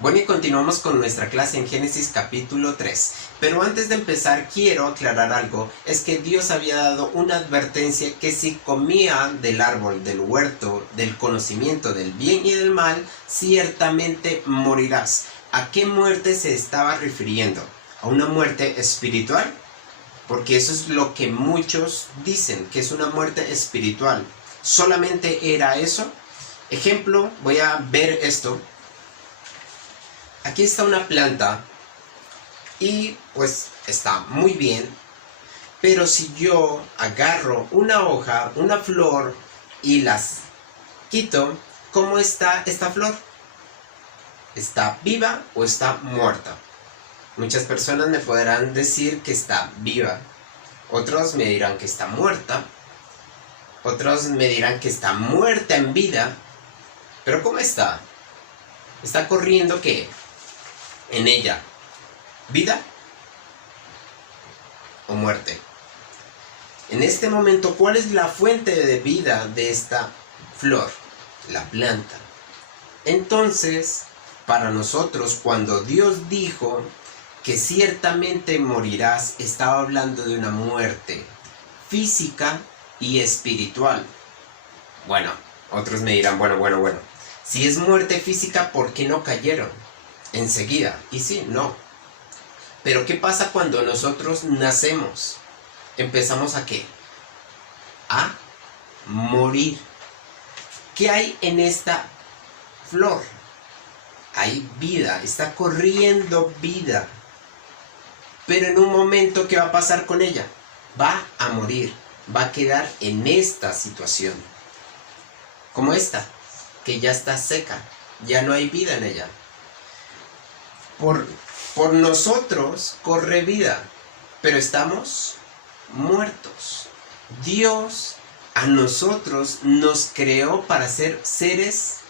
Bueno, y continuamos con nuestra clase en Génesis capítulo 3. Pero antes de empezar quiero aclarar algo. Es que Dios había dado una advertencia que si comía del árbol, del huerto, del conocimiento del bien y del mal, ciertamente morirás. ¿A qué muerte se estaba refiriendo? ¿A una muerte espiritual? Porque eso es lo que muchos dicen, que es una muerte espiritual. ¿Solamente era eso? Ejemplo, voy a ver esto. Aquí está una planta y pues está muy bien, pero si yo agarro una hoja, una flor y las quito, ¿cómo está esta flor? ¿Está viva o está muerta? Muchas personas me podrán decir que está viva, otros me dirán que está muerta, otros me dirán que está muerta en vida, pero ¿cómo está? ¿Está corriendo qué? En ella, ¿vida o muerte? En este momento, ¿cuál es la fuente de vida de esta flor? La planta. Entonces, para nosotros, cuando Dios dijo que ciertamente morirás, estaba hablando de una muerte física y espiritual. Bueno, otros me dirán, bueno, si es muerte física, ¿por qué no cayeron enseguida? Y sí, no. Pero ¿qué pasa cuando nosotros nacemos? Empezamos ¿a qué? A morir. ¿Qué hay en esta flor? Hay vida, está corriendo vida. Pero en un momento, ¿qué va a pasar con ella? Va a morir, va a quedar en esta situación. Como esta, que ya está seca, ya no hay vida en ella. Por nosotros corre vida, pero estamos muertos. Dios a nosotros nos creó para ser seres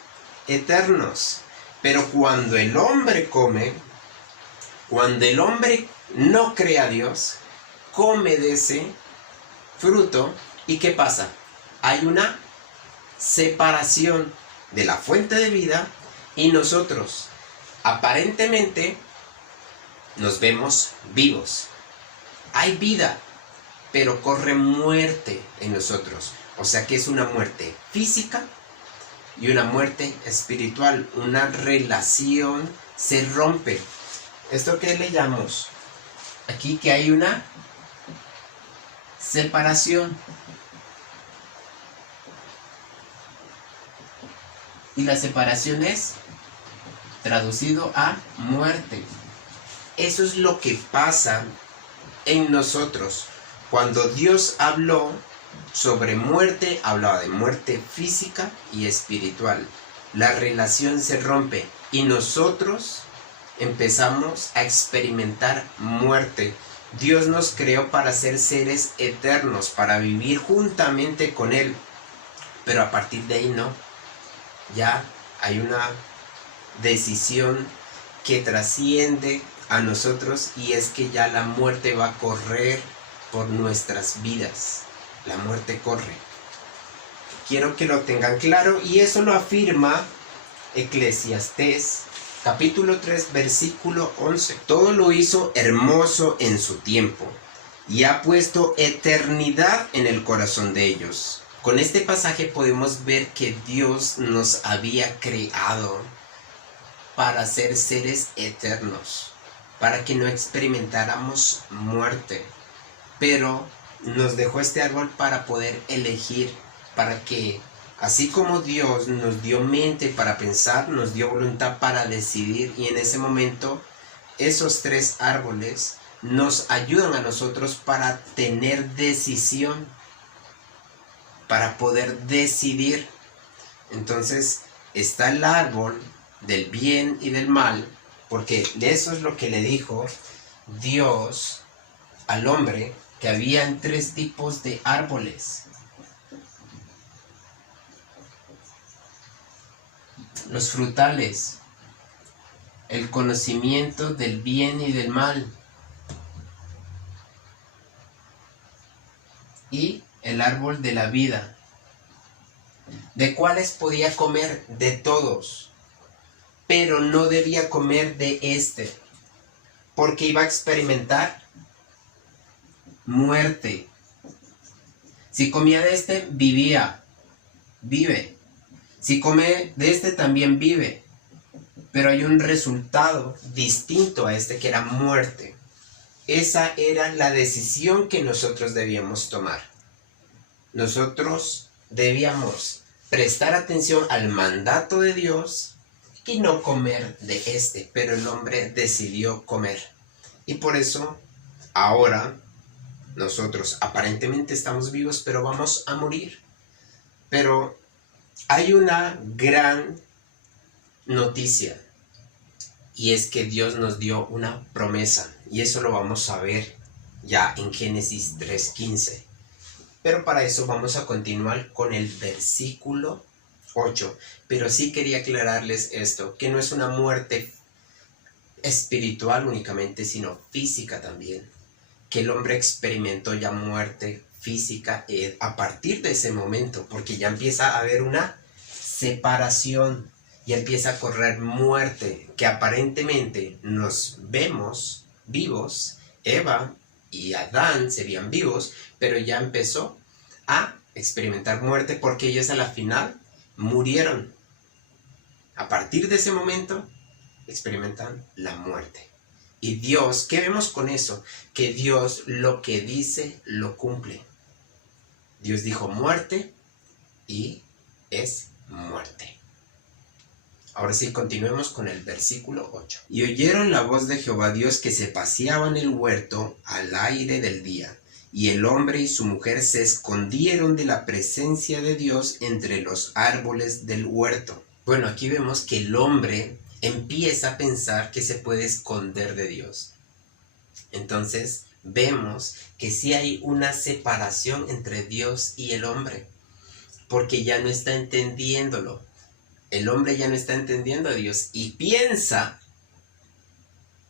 eternos. Pero cuando el hombre come, cuando el hombre no cree a Dios, come de ese fruto, ¿y qué pasa? Hay una separación de la fuente de vida y nosotros aparentemente nos vemos vivos. Hay vida, pero corre muerte en nosotros. O sea que es una muerte física y una muerte espiritual. Una relación se rompe. ¿Esto qué le llamamos? Aquí que hay una separación. Y la separación es traducido a muerte. Eso es lo que pasa en nosotros. Cuando Dios habló sobre muerte, hablaba de muerte física y espiritual. La relación se rompe y nosotros empezamos a experimentar muerte. Dios nos creó para ser seres eternos, para vivir juntamente con Él. Pero a partir de ahí no. Ya hay una decisión que trasciende a nosotros y es que ya la muerte va a correr por nuestras vidas. La muerte corre. Quiero que lo tengan claro y eso lo afirma Eclesiastés capítulo 3 versículo 11. Todo lo hizo hermoso en su tiempo y ha puesto eternidad en el corazón de ellos. Con este pasaje podemos ver que Dios nos había creado para ser seres eternos, para que no experimentáramos muerte, pero nos dejó este árbol para poder elegir, para que así como Dios nos dio mente para pensar, nos dio voluntad para decidir, y en ese momento esos tres árboles nos ayudan a nosotros para tener decisión, para poder decidir. Entonces está el árbol del bien y del mal, porque eso es lo que le dijo Dios al hombre, que habían tres tipos de árboles. Los frutales, el conocimiento del bien y del mal, y el árbol de la vida. ¿De cuáles podía comer? De todos. pero no debía comer de este, porque iba a experimentar muerte. Si comía de este, vive. Si come de este, también vive. Pero hay un resultado distinto a este, que era muerte. Esa era la decisión que nosotros debíamos tomar. Nosotros debíamos prestar atención al mandato de Dios y no comer de este, pero el hombre decidió comer. Y por eso, ahora, nosotros aparentemente estamos vivos, pero vamos a morir. Pero hay una gran noticia, y es que Dios nos dio una promesa, y eso lo vamos a ver ya en Génesis 3:15. Pero para eso vamos a continuar con el versículo 8. Pero sí quería aclararles esto, que no es una muerte espiritual únicamente, sino física también. Que el hombre experimentó ya muerte física a partir de ese momento, porque ya empieza a haber una separación, ya empieza a correr muerte, que aparentemente nos vemos vivos. Eva y Adán serían vivos, pero ya empezó a experimentar muerte porque ellos a la final murieron. A partir de ese momento experimentan la muerte. Y Dios, ¿qué vemos con eso? Que Dios lo que dice lo cumple. Dios dijo muerte y es muerte. Ahora sí, continuemos con el versículo 8. Y oyeron la voz de Jehová Dios que se paseaba en el huerto al aire del día. Y el hombre y su mujer se escondieron de la presencia de Dios entre los árboles del huerto. Bueno, aquí vemos que el hombre empieza a pensar que se puede esconder de Dios. Entonces vemos que sí hay una separación entre Dios y el hombre, porque ya no está entendiéndolo. El hombre ya no está entendiendo a Dios y piensa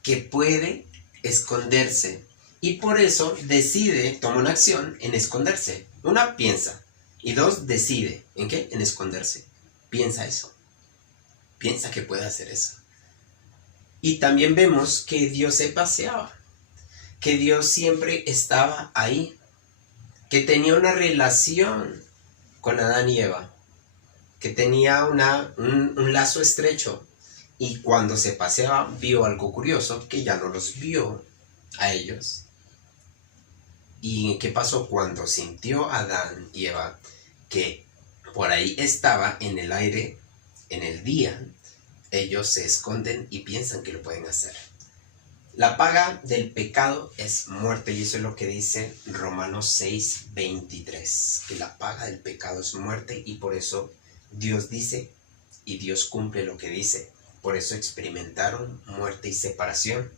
que puede esconderse. Y por eso decide, toma una acción en esconderse. Una, piensa. Y dos, decide. ¿En qué? En esconderse. Piensa eso. Piensa que puede hacer eso. Y también vemos que Dios se paseaba. Que Dios siempre estaba ahí. Que tenía una relación con Adán y Eva. Que tenía un lazo estrecho. Y cuando se paseaba, vio algo curioso, que ya no los vio a ellos. ¿Y qué pasó cuando sintió Adán y Eva que por ahí estaba en el aire, en el día? Ellos se esconden y piensan que lo pueden hacer. La paga del pecado es muerte, y eso es lo que dice Romanos 6:23, que la paga del pecado es muerte, y por eso Dios dice y Dios cumple lo que dice. Por eso experimentaron muerte y separación.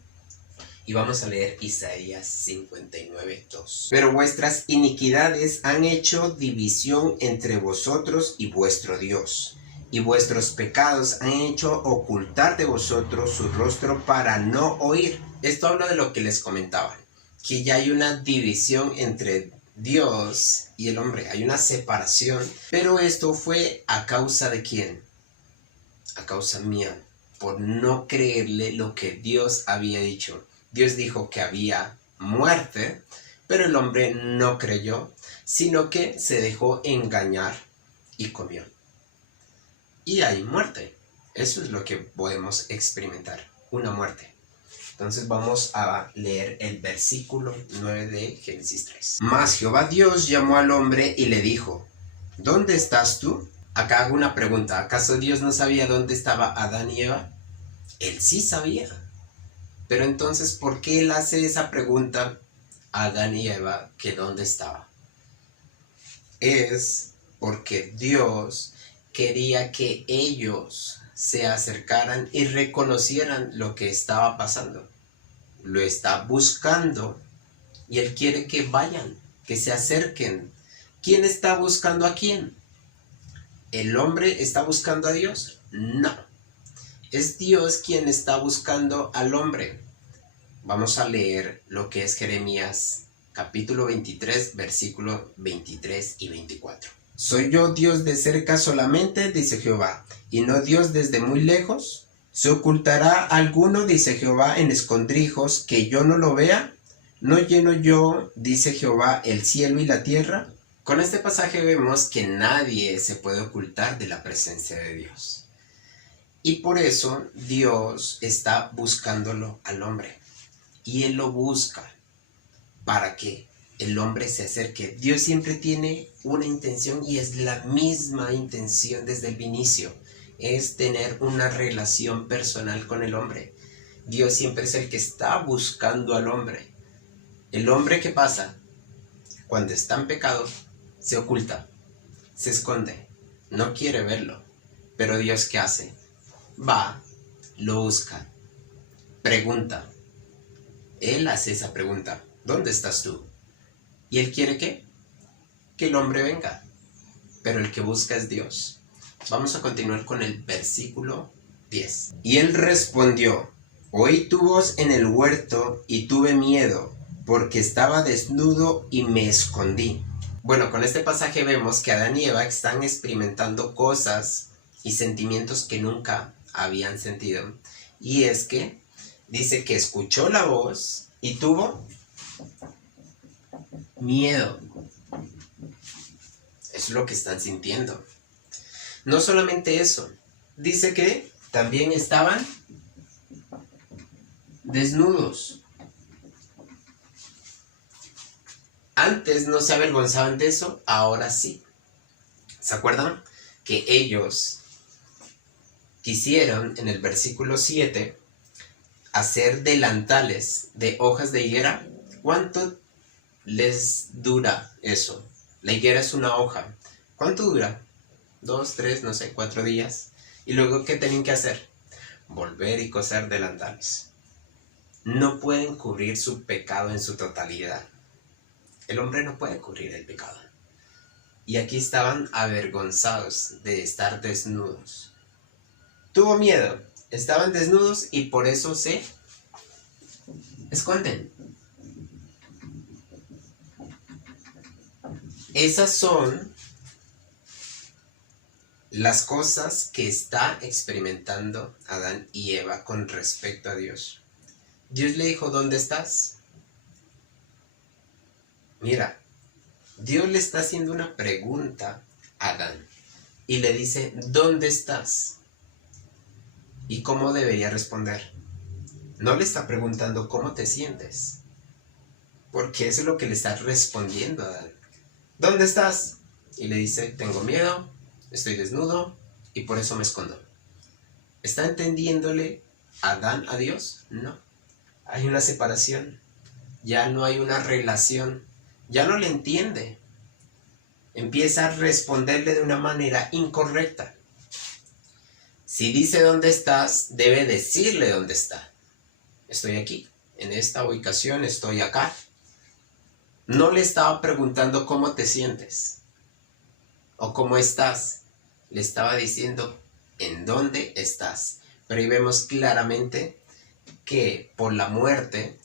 Y vamos a leer Isaías 59:2. Pero vuestras iniquidades han hecho división entre vosotros y vuestro Dios, y vuestros pecados han hecho ocultar de vosotros su rostro para no oír. Esto habla de lo que les comentaba, que ya hay una división entre Dios y el hombre, hay una separación. Pero esto fue a causa de ¿quién? A causa mía, por no creerle lo que Dios había dicho. Dios dijo que había muerte, pero el hombre no creyó, sino que se dejó engañar y comió. Y hay muerte. Eso es lo que podemos experimentar, una muerte. Entonces vamos a leer el versículo 9 de Génesis 3. Mas Jehová Dios llamó al hombre y le dijo, ¿dónde estás tú? Acá hago una pregunta. ¿Acaso Dios no sabía dónde estaba Adán y Eva? Él sí sabía. Pero entonces, ¿por qué él hace esa pregunta a Adán y Eva que dónde estaba? Es porque Dios quería que ellos se acercaran y reconocieran lo que estaba pasando. Lo está buscando y él quiere que vayan, que se acerquen. ¿Quién está buscando a quién? ¿El hombre está buscando a Dios? No. Es Dios quien está buscando al hombre. Vamos a leer lo que es Jeremías capítulo 23, versículos 23 y 24. ¿Soy yo Dios de cerca solamente? Dice Jehová, y no Dios desde muy lejos. ¿Se ocultará alguno, dice Jehová, en escondrijos, que yo no lo vea? ¿No lleno yo, dice Jehová, el cielo y la tierra? Con este pasaje vemos que nadie se puede ocultar de la presencia de Dios. Y por eso Dios está buscándolo al hombre. Y Él lo busca para que el hombre se acerque. Dios siempre tiene una intención y es la misma intención desde el inicio. Es tener una relación personal con el hombre. Dios siempre es el que está buscando al hombre. El hombre, ¿qué pasa? Cuando está en pecado, se oculta, se esconde, no quiere verlo. Pero Dios, ¿qué hace? Va, lo busca, pregunta. Él hace esa pregunta: ¿dónde estás tú? ¿Y Él quiere qué? Que el hombre venga. Pero el que busca es Dios. Vamos a continuar con el versículo 10. Y Él respondió: oí tu voz en el huerto y tuve miedo, porque estaba desnudo y me escondí. Bueno, con este pasaje vemos que Adán y Eva están experimentando cosas y sentimientos que nunca habían sentido. Y es que dice que escuchó la voz y tuvo miedo. Es lo que están sintiendo. No solamente eso, dice que también estaban desnudos. Antes no se avergonzaban de eso, ahora sí. ¿Se acuerdan? Que ellos quisieron, en el versículo 7, hacer delantales de hojas de higuera. ¿Cuánto les dura eso? La higuera es una hoja. ¿Cuánto dura? 2, 3, no sé, 4 días. Y luego, ¿qué tienen que hacer? Volver y coser delantales. No pueden cubrir su pecado en su totalidad. El hombre no puede cubrir el pecado. Y aquí estaban avergonzados de estar desnudos. Tuvo miedo. Estaban desnudos y por eso se esconden. Esas son las cosas que está experimentando Adán y Eva con respecto a Dios. Dios le dijo: ¿dónde estás? Mira, Dios le está haciendo una pregunta a Adán y le dice: ¿dónde estás? ¿Y cómo debería responder? No le está preguntando cómo te sientes, porque eso es lo que le está respondiendo a Adán. ¿Dónde estás? Y le dice: tengo miedo, estoy desnudo y por eso me escondo. ¿Está entendiéndole Adán a Dios? No. Hay una separación. Ya no hay una relación. Ya no le entiende. Empieza a responderle de una manera incorrecta. Si dice dónde estás, debe decirle dónde está. Estoy aquí, en esta ubicación, estoy acá. No le estaba preguntando cómo te sientes o cómo estás. Le estaba diciendo en dónde estás. Pero ahí vemos claramente que por la muerte,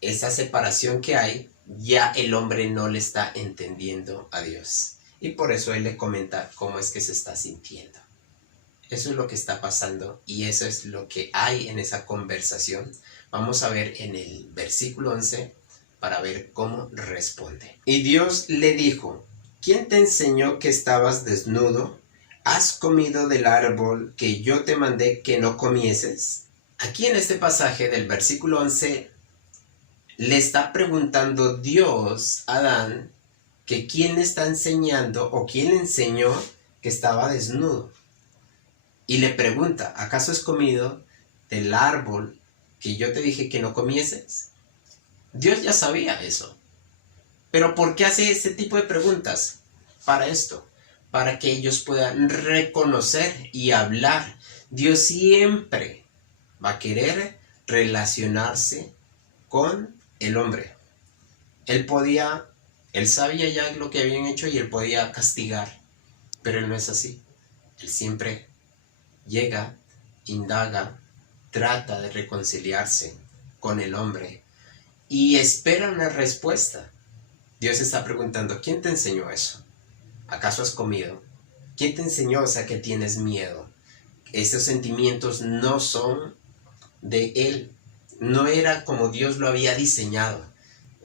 esa separación que hay, ya el hombre no le está entendiendo a Dios. Y por eso él le comenta cómo es que se está sintiendo. Eso es lo que está pasando y eso es lo que hay en esa conversación. Vamos a ver en el versículo 11 para ver cómo responde. Y Dios le dijo: ¿quién te enseñó que estabas desnudo? ¿Has comido del árbol que yo te mandé que no comieses? Aquí en este pasaje del versículo 11 le está preguntando Dios a Adán que quién está enseñando o quién le enseñó que estaba desnudo. Y le pregunta: ¿acaso has comido del árbol que yo te dije que no comieses? Dios ya sabía eso. Pero ¿por qué hace ese tipo de preguntas? Para esto, para que ellos puedan reconocer y hablar. Dios siempre va a querer relacionarse con el hombre. Él sabía ya lo que habían hecho y él podía castigar, pero él no es así. Él siempre llega, indaga, trata de reconciliarse con el hombre y espera una respuesta. Dios está preguntando: ¿quién te enseñó eso? ¿Acaso has comido? ¿Quién te enseñó que tienes miedo? Esos sentimientos no son de él. No era como Dios lo había diseñado.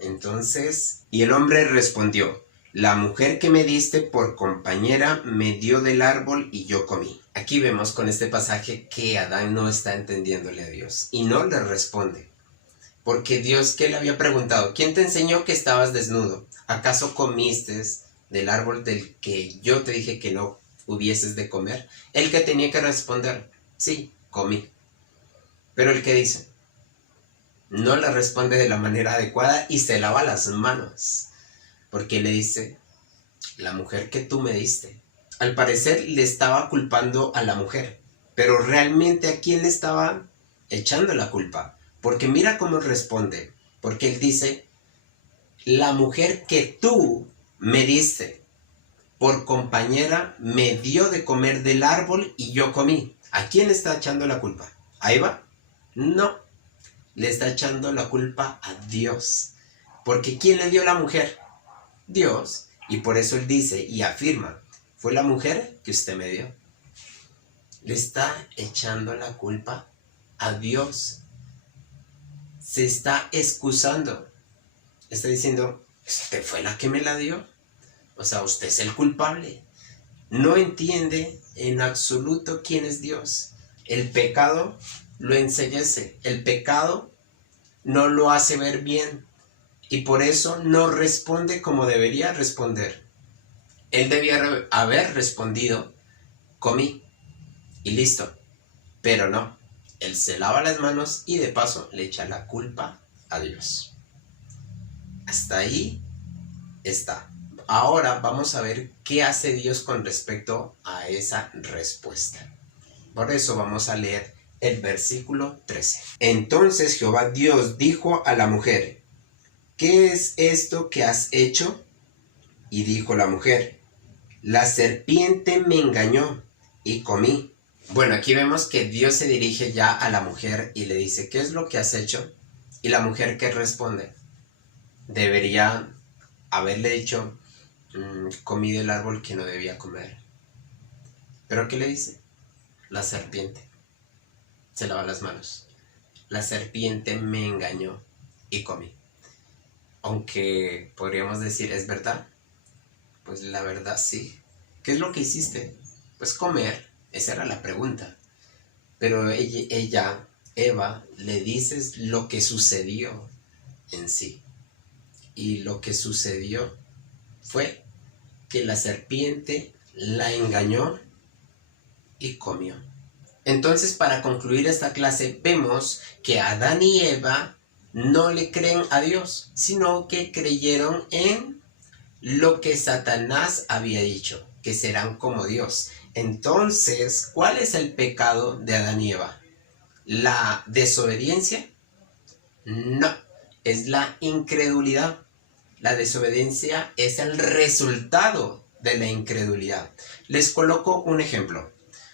Entonces, y el hombre respondió: la mujer que me diste por compañera me dio del árbol y yo comí. Aquí vemos con este pasaje que Adán no está entendiéndole a Dios y no le responde. Porque Dios, ¿qué le había preguntado? ¿Quién te enseñó que estabas desnudo? ¿Acaso comiste del árbol del que yo te dije que no hubieses de comer? El que tenía que responder: sí, comí. Pero el que dice, no le responde de la manera adecuada y se lava las manos. Porque le dice: la mujer que tú me diste. Al parecer le estaba culpando a la mujer. Pero realmente ¿a quién le estaba echando la culpa? Porque mira cómo responde. Porque él dice: la mujer que tú me diste por compañera me dio de comer del árbol y yo comí. ¿A quién le está echando la culpa? ¿A Eva? No. Le está echando la culpa a Dios. Porque ¿quién le dio la mujer? Dios. Y por eso él dice y afirma: fue la mujer que usted me dio. Le está echando la culpa a Dios. Se está excusando. Está diciendo: usted fue la que me la dio. O sea, usted es el culpable. No entiende en absoluto quién es Dios. El pecado lo enceguece. El pecado no lo hace ver bien. Y por eso no responde como debería responder. Él debía haber respondido: comí y listo. Pero no. Él se lava las manos y de paso le echa la culpa a Dios. Hasta ahí está. Ahora vamos a ver qué hace Dios con respecto a esa respuesta. Por eso vamos a leer el versículo 13. Entonces Jehová Dios dijo a la mujer: ¿qué es esto que has hecho? Y dijo la mujer: la serpiente me engañó y comí. Bueno, aquí vemos que Dios se dirige ya a la mujer y le dice: ¿qué es lo que has hecho? Y la mujer, ¿qué responde? Debería haberle dicho: comí del árbol que no debía comer. ¿Pero qué le dice? La serpiente. Se lava las manos. La serpiente me engañó y comí. Aunque podríamos decir, ¿es verdad? Pues la verdad sí. ¿Qué es lo que hiciste? Pues comer. Esa era la pregunta. Pero Eva, le dices lo que sucedió en sí. Y lo que sucedió fue que la serpiente la engañó y comió. Entonces, para concluir esta clase, vemos que Adán y Eva no le creen a Dios, sino que creyeron en lo que Satanás había dicho, que serán como Dios. Entonces, ¿cuál es el pecado de Adán y Eva? ¿La desobediencia? No, es la incredulidad. La desobediencia es el resultado de la incredulidad. Les coloco un ejemplo.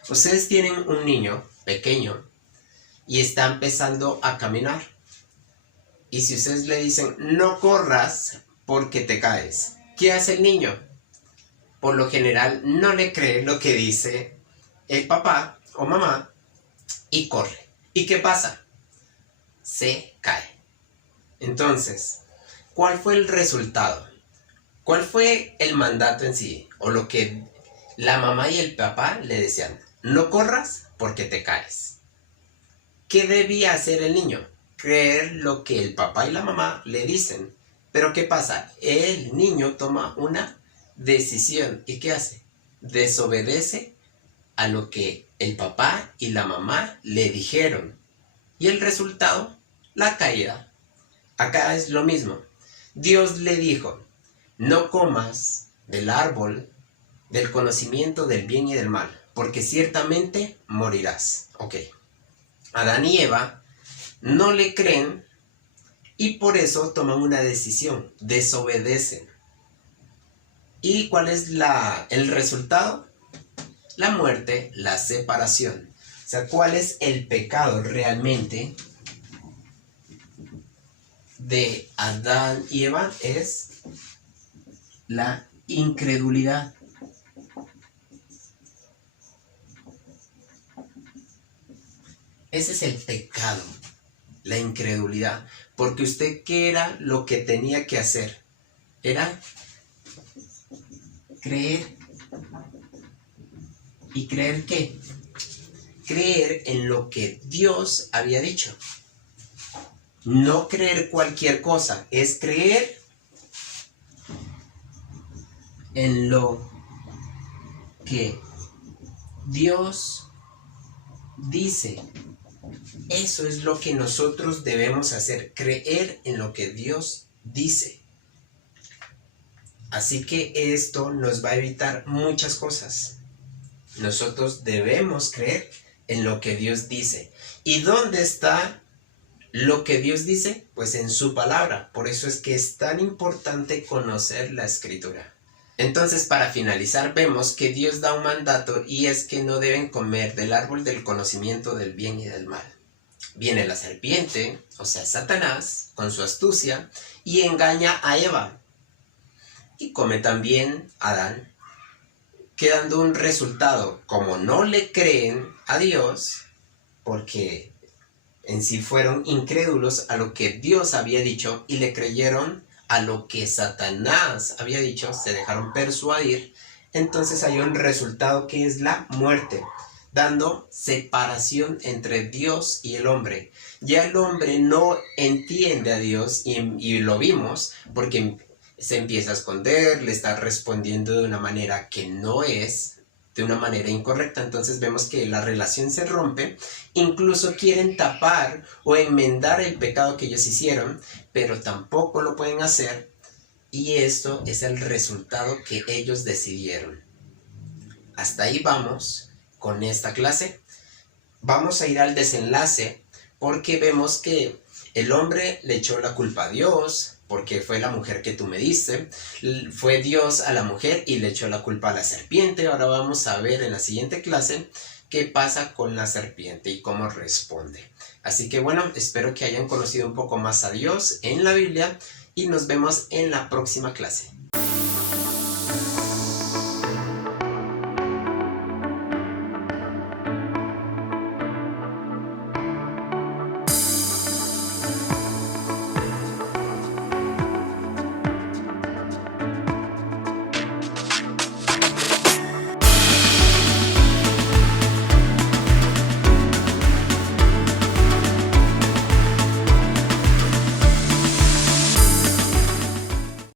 Ustedes tienen un niño pequeño y está empezando a caminar. Y si ustedes le dicen: no corras porque te caes, ¿qué hace el niño? Por lo general no le cree lo que dice el papá o mamá y corre. ¿Y qué pasa? Se cae. Entonces, ¿cuál fue el resultado? ¿Cuál fue el mandato en sí? O lo que la mamá y el papá le decían: no corras porque te caes. ¿Qué debía hacer el niño? Creer lo que el papá y la mamá le dicen. Pero ¿qué pasa? El niño toma una decisión. ¿Y qué hace? Desobedece a lo que el papá y la mamá le dijeron. Y el resultado, la caída. Acá es lo mismo. Dios le dijo: no comas del árbol del conocimiento del bien y del mal, porque ciertamente morirás. Ok. Adán y Eva no le creen y por eso toman una decisión, desobedecen. ¿Y cuál es el resultado? La muerte, la separación. O sea, ¿cuál es el pecado realmente de Adán y Eva? Es la incredulidad. Ese es el pecado, la incredulidad. Porque usted, ¿qué era lo que tenía que hacer? Era creer. ¿Y creer qué? Creer en lo que Dios había dicho. No creer cualquier cosa, es creer en lo que Dios dice. Eso es lo que nosotros debemos hacer, creer en lo que Dios dice. Así que esto nos va a evitar muchas cosas. Nosotros debemos creer en lo que Dios dice. ¿Y dónde está lo que Dios dice? Pues en su palabra. Por eso es que es tan importante conocer la Escritura. Entonces, para finalizar, vemos que Dios da un mandato y es que no deben comer del árbol del conocimiento del bien y del mal. Viene la serpiente, o sea, Satanás, con su astucia, y engaña a Eva. Y come también Adán, quedando un resultado. Como no le creen a Dios, porque en sí fueron incrédulos a lo que Dios había dicho y le creyeron a lo que Satanás había dicho, se dejaron persuadir, entonces hay un resultado que es la muerte, dando separación entre Dios y el hombre. Ya el hombre no entiende a Dios y lo vimos porque se empieza a esconder, le está respondiendo de una manera que no es, de una manera incorrecta. Entonces vemos que la relación se rompe, incluso quieren tapar o enmendar el pecado que ellos hicieron, pero tampoco lo pueden hacer, y esto es el resultado que ellos decidieron. Hasta ahí vamos con esta clase. Vamos a ir al desenlace porque vemos que el hombre le echó la culpa a Dios, porque fue la mujer que tú me diste, fue Dios a la mujer y le echó la culpa a la serpiente. Ahora vamos a ver en la siguiente clase qué pasa con la serpiente y cómo responde. Así que bueno, espero que hayan conocido un poco más a Dios en la Biblia y nos vemos en la próxima clase.